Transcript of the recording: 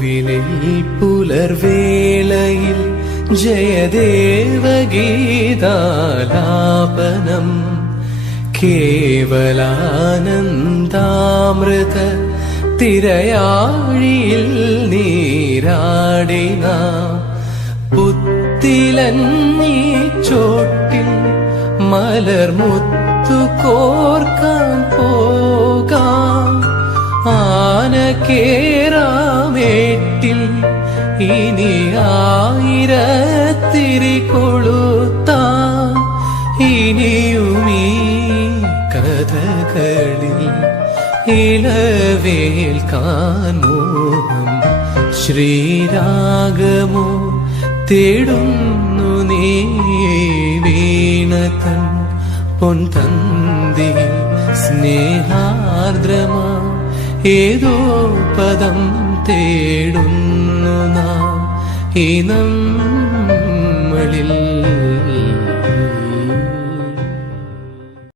കോവിലിൽ പുലർവേളയിൽ ജയദേവഗീതാലാപനം കേവലാനന്ദാമൃത തിരയാഴിയിൽ നീരാടിന പുത്തിലന്നീ ചോട്ടിൽ മലർമുത്തു കോർക്കാൻ പോകാം ആനക്കേറാമേട്ടിൽ ഇനി ആയിരത്തിരി കൊളുത്താം ഇനിയുമീ കഥകളിൽ ഇളവേൽക്കാൻ മോഹം ശ്രീരാഗമോ തേടുന്നു നീ വീണതൻ പൊൻതന്തി സ്നേഹാർദ്രമാ ഏതോ പദം തേടുന്നു നാം ഈ